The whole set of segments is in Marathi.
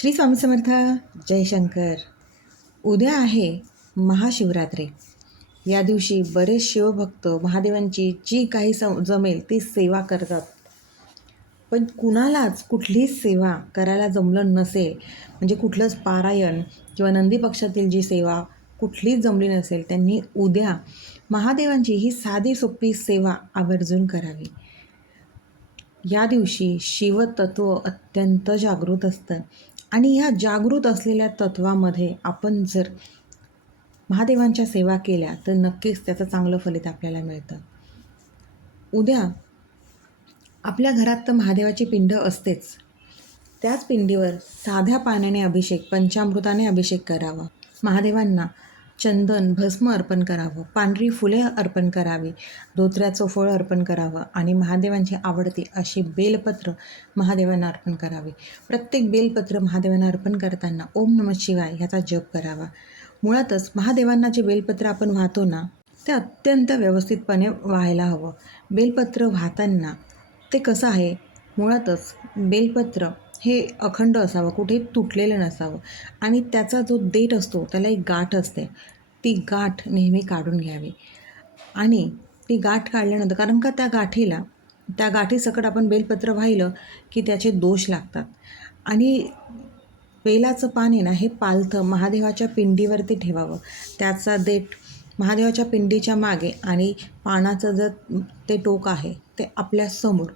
श्री स्वामी समर्थ जयशंकर उद्या आहे महाशिवरात्री. या दिवशी बरेच शिवभक्त महादेवांची जी काही सं जमेल ती सेवा करतात. पण कुणालाच कुठलीच सेवा करायला जमलं नसेल म्हणजे कुठलंच पारायण किंवा नंदी पक्षातील जी सेवा कुठलीच जमली नसेल त्यांनी उद्या महादेवांची ही साधी सोपी सेवा आवर्जून करावी. या दिवशी शिवतत्व अत्यंत जागृत असतं. आणि ह्या जागृत असलेल्या तत्वामध्ये आपण जर महादेवांच्या सेवा केल्या तर नक्कीच त्याचं चांगलं फलित आपल्याला मिळतं. उद्या आपल्या घरात तर महादेवाची पिंड असतेच. त्याच पिंडीवर साध्या पाण्याने अभिषेक पंचामृताने अभिषेक करावा. महादेवांना चंदन भस्म अर्पण करावं पांढरी फुले अर्पण करावी धोत्र्याचं फळ अर्पण करावं आणि महादेवांची आवडती अशी बेलपत्र महादेवांना अर्पण करावी. प्रत्येक बेलपत्र महादेवांना अर्पण करताना ओम नम शिवाय ह्याचा जप करावा. मुळातच महादेवांना जे बेलपत्र आपण वाहतो ना ते अत्यंत व्यवस्थितपणे व्हायला हवं. बेलपत्र वाहताना ते कसं आहे? मुळातच बेलपत्र हे अखंड असावं कुठे तुटलेलं नसावं. आणि त्याचा जो देठ असतो त्याला एक गाठ असते. ती गाठ नेहमी काढून घ्यावी. आणि ती गाठ काढल्यानंतर कारण का त्या गाठीला त्या गाठीसकट आपण बेलपत्र वाहिलं की त्याचे दोष लागतात. आणि बेलाचं पान आहे ना हे पालथं महादेवाच्या पिंडीवरती ठेवावं. त्याचा देठ महादेवाच्या पिंडीच्या मागे आणि पानाचं जर ते टोक आहे ते आपल्यासमोर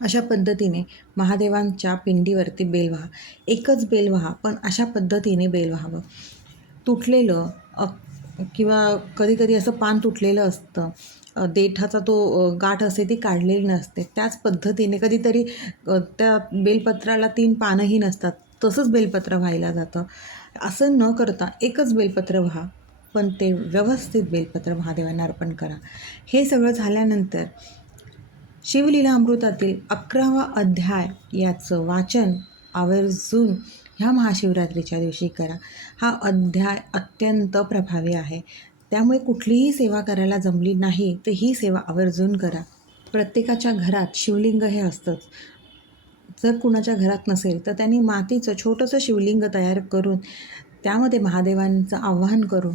अशा पद्धतीने महादेवांच्या पिंडीवरती बेल व्हा. एकच बेल व्हा पण अशा पद्धतीने बेल व्हावं. तुटलेलं किंवा कधीकधी असं पान तुटलेलं असतं देठाचा तो गाठ असते ती काढलेली नसते. त्याच पद्धतीने कधीतरी त्या बेलपत्राला तीन पानंही नसतात. तसंच बेलपत्र व्हायला जातं. असं न करता एकच बेलपत्र व्हा पण ते व्यवस्थित बेलपत्र महादेवांना अर्पण करा. हे सगळं झाल्यानंतर शिवलीला अमृतातील अकरावा अध्याय याचं वाचन आवर्जून ह्या महाशिवरात्रीच्या दिवशी करा. हा अध्याय अत्यंत प्रभावी आहे. त्यामुळे कुठलीही सेवा करायला जमली नाही तर ही सेवा आवर्जून करा. प्रत्येकाच्या घरात शिवलिंग हे असतंच. जर कुणाच्या घरात नसेल तर त्यांनी मातीचं छोटंसं शिवलिंग तयार करून त्यामध्ये महादेवांचं आवाहन करून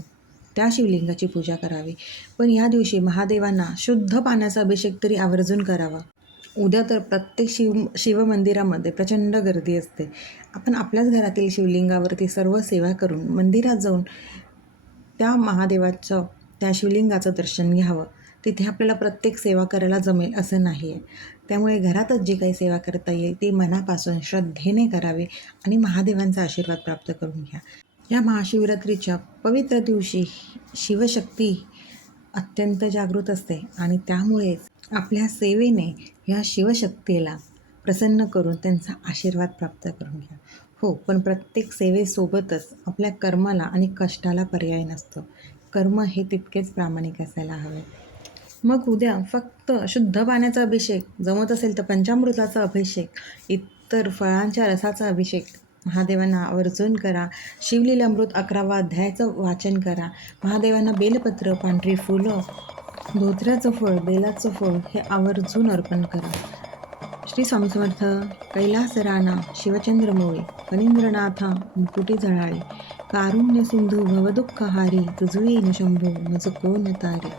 त्या शिवलिंगाची पूजा करावी. पण या दिवशी महादेवांना शुद्ध पाण्याचा अभिषेक तरी आवर्जून करावा. उद्या तर प्रत्येक शिव शिवमंदिरामध्ये प्रचंड गर्दी असते. आपण आपल्याच घरातील शिवलिंगावरती सर्व सेवा करून मंदिरात जाऊन त्या महादेवाचं त्या शिवलिंगाचं दर्शन घ्यावं. तिथे आपल्याला प्रत्येक सेवा करायला जमेल असं नाही आहे त्यामुळे घरातच जी काही सेवा करता येईल ती मनापासून श्रद्धेने करावी आणि महादेवांचा आशीर्वाद प्राप्त करून घ्या. या महाशिवरात्रीच्या पवित्र दिवशी शिवशक्ती अत्यंत जागृत असते आणि त्यामुळेच आपल्या सेवेने ह्या शिवशक्तीला प्रसन्न करून त्यांचा आशीर्वाद प्राप्त करून घ्या. हो पण प्रत्येक सेवेसोबतच आपल्या कर्माला आणि कष्टाला पर्याय नसतो. कर्म हे तितकेच प्रामाणिक असायला हवे. मग उद्या फक्त शुद्ध पाण्याचा अभिषेक जमत असेल तर पंचामृताचा अभिषेक इतर फळांच्या रसाचा अभिषेक महादेवांना आवर्जून करा. शिवलीला अमृत अकरावा अध्यायाचं वाचन करा. महादेवांना बेलपत्र पांढरी फुलं धोत्र्याचं फळ बेलाचं फळ हे आवर्जून अर्पण करा. श्री स्वामी समर्थ कैलास राणा शिवचंद्र मोळे फणींद्रनाथा मुकुटी झळाळे कारुण्य सिंधू भवदुःखहारी तुझुई न शंभू मज कोण तारी.